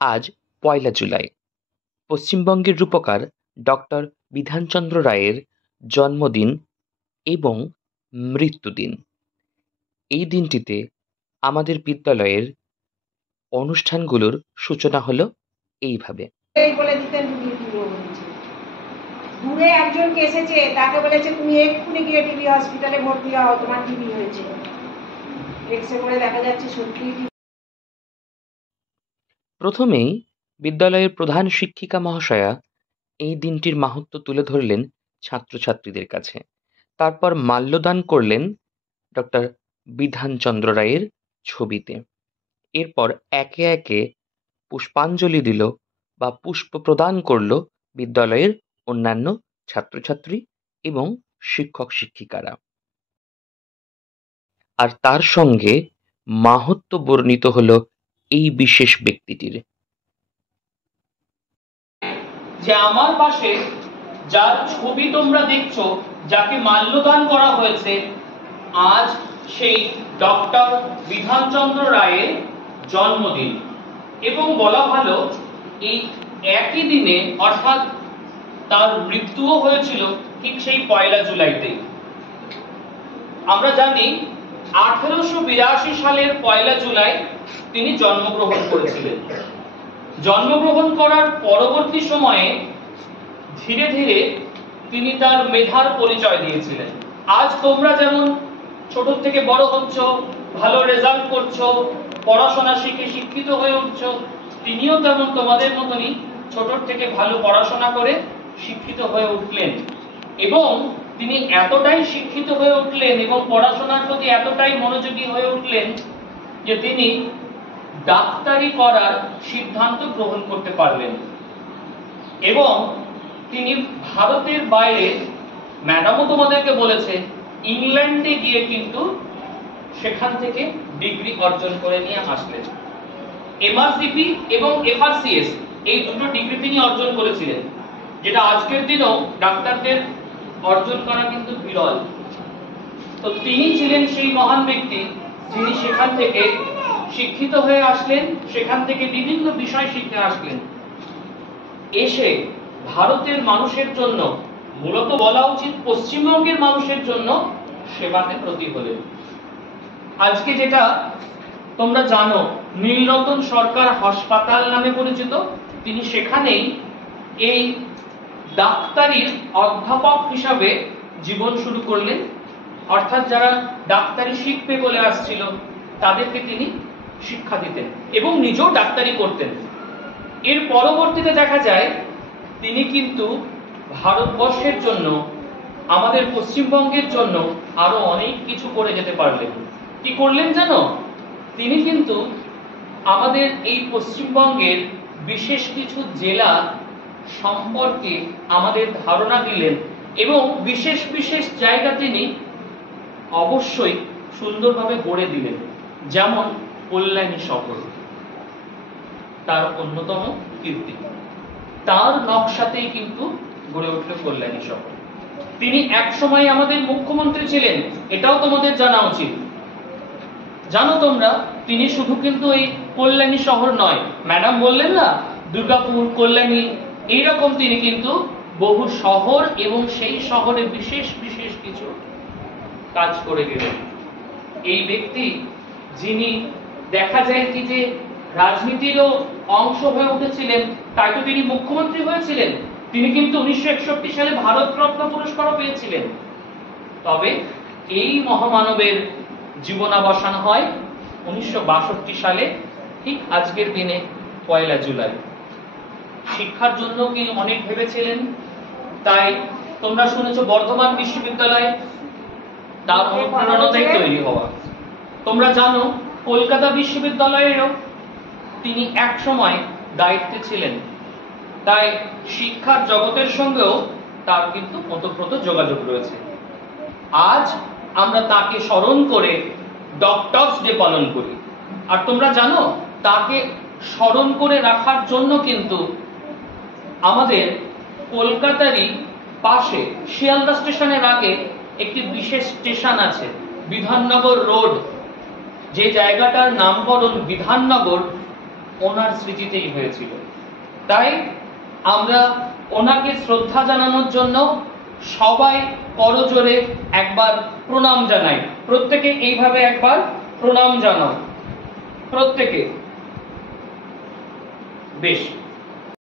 আজ ১লা জুলাই। পশ্চিমবঙ্গের রূপকার ডক্টর বিধানচন্দ্র রায়ের জন্মদিন এবং মৃত্যুদিন। এই দিনটিতে আমাদের বিদ্যালয়ের অনুষ্ঠানগুলোর সূচনা হলো এইভাবে। দূরে একজনকে এসেছে, তাকে বলেছে তুমি এক্ষুনি গিয়ে টিবি হসপিটালে ভর্তি হও, তোমার টিবি হয়েছে। এক্সরে করে দেখা যাচ্ছে সত্যি। প্রথমেই বিদ্যালয়ের প্রধান শিক্ষিকা মহাশয়া এই দিনটির মাহাত্ম্য তুলে ধরলেন ছাত্রছাত্রীদের কাছে। তারপর মাল্যদান করলেন ডক্টর বিধানচন্দ্র রায়ের ছবিতে। এরপর একে একে পুষ্পাঞ্জলি দিল বা পুষ্প প্রদান করল বিদ্যালয়ের অন্যান্য ছাত্রছাত্রী এবং শিক্ষক শিক্ষিকারা। আর তার সঙ্গে মাহাত্ম্য বর্ণিত হলো এই বিশেষ ব্যক্তিটির। যে আমার পাশে যার ছবি তোমরা দেখছো, যাকে মাল্যদান করা হয়েছে, আজ সেই ডক্টর বিধানচন্দ্র রায়ের জন্মদিন। এবং বলা ভালো এই একই দিনে, অর্থাৎ তার মৃত্যুও হয়েছিল ঠিক সেই ১লা জুলাইতে। আমরা জানি 1882 সালের ১লা জুলাই তিনি জন্মগ্রহণ করেছিলেন। জন্মগ্রহণ করার পরবর্তী সময়ে ধীরে ধীরে তিনি তার মেধার পরিচয় দিয়েছিলেন। আজ তোমরা যেমন ছোট থেকে বড় হচ্ছ, ভালো রেজাল্ট করছো, পড়াশোনা শিখে শিক্ষিত হয়ে উঠছো, তিনিও তেমন তোমাদের মতনই ছোট থেকে ভালো পড়াশোনা করে শিক্ষিত হয়ে উঠলেন। এবং তিনি এতটাই শিক্ষিত হয়ে উঠলেন এবং পড়াশোনার প্রতি এতটাই মনোযোগী হয়ে উঠলেন যে তিনি ডাক্তারি করার সিদ্ধান্ত গ্রহণ করতে পারলেন। এবং তিনি ভারতের বাইরে, ম্যাডামও তোমাদেরকে বলেছে, ইংল্যান্ডে গিয়ে কিন্তু সেখান থেকে ডিগ্রি অর্জন করে নিয়ে আসলেন। এমআরসিপি এবং এফআরসিএস এই দুটো ডিগ্রি তিনি অর্জন করেছিলেন, যেটা আজকের দিনেও ডাক্তারদের অর্জন করা কিন্তু বিরল। তো তিনি ছিলেন সেই মহান ব্যক্তি যিনি সেখান থেকে শিক্ষিত হয়ে আসলেন, সেখান থেকে বিভিন্ন বিষয় শিখতে আসলেন। এসে ভারতের মানুষের জন্য, মূলত বলা উচিত পশ্চিমবঙ্গের মানুষের জন্য সেবাতে ব্রতী হলেন। আজকে যেটা তোমরা জানো নীলরতন সরকার হাসপাতাল নামে পরিচিত, তিনি সেখানেই এই ডাক্তারির অধ্যাপক হিসাবে জীবন শুরু করলেন। অর্থাৎ যারা ডাক্তারি শিখবে বলে আসছিল তাদেরকে তিনি শিক্ষা দিতেন এবং নিজেও ডাক্তারি করতেন। এর পরবর্তীতে দেখা যায় তিনি কিন্তু ভারতবর্ষের জন্য, আমাদের পশ্চিমবঙ্গের জন্য আরো অনেক কিছু করে যেতে পারলেন। কি করলেন জানো? তিনি কিন্তু আমাদের এই পশ্চিমবঙ্গের বিশেষ কিছু জেলা সম্পর্কে আমাদের ধারণা দিলেন এবং বিশেষ বিশেষ জায়গা তিনি অবশ্যই সুন্দরভাবে গড়ে দিলেন। যেমন কল্যাণী শহর তার অন্যতম কীর্তি, তার নকশাতেই কিন্তু গড়ে উঠল কল্যাণী শহর। তিনি এক সময় আমাদের মুখ্যমন্ত্রী ছিলেন, এটাও তোমাদের জানা উচিত। জানো তোমরা, তিনি শুধু কিন্তু এই কল্যাণী শহর নয়, ম্যাডাম বললেন না দুর্গাপুর, কল্যাণী, এইরকম তিনি কিন্তু বহু শহর এবং সেই শহরে বিশেষ বিশেষ কিছু কাজ করে গেলেন। এই ব্যক্তি যিনি দেখা যায় কি যে রাজনীতিরও অংশ হয়ে উঠেছিলেন, তাই তো তিনি মুখ্যমন্ত্রী হয়েছিলেন। তিনি কিন্তু 1961 সালে ভারতরত্ন পুরস্কারও পেয়েছিলেন। তবে এই মহামানবের জীবনাবসান হয় 1962 সালে, ঠিক আজকের দিনে 1লা জুলাই। শিক্ষার জন্য কি অনেক ভেবেছিলেন, তাই তোমরা শুনেছো বর্ধমান বিশ্ববিদ্যালয় তার অনুপ্রেরণাতেই তৈরি হওয়া। তোমরা জানো কলকাতা বিশ্ববিদ্যালয়েরও তিনি এক সময় দায়িত্বে ছিলেন। তাই শিক্ষার জগতের সঙ্গেও তার কিন্তু ওতপ্রোত যোগাযোগ রয়েছে। আজ আমরা তাকে স্মরণ করে ডক্টরস ডে পালন করি। আর তোমরা জানো তাকে স্মরণ করে রাখার জন্য কিন্তু আমাদের কলকাতারই পাশে শিয়ালদা স্টেশনের আগে একটি বিশেষ স্টেশন আছে, বিধাননগর রোড, যে জায়গাটার নামকরণ বিধাননগর, ওনার স্মৃতিতেই হয়েছিল। তাই আমরা ওনাকে শ্রদ্ধা জানানোর জন্য সবাই করজোরে একবার প্রণাম জানাই। প্রত্যেকে এইভাবে একবার প্রণাম জানাও, প্রত্যেকে। বেশ।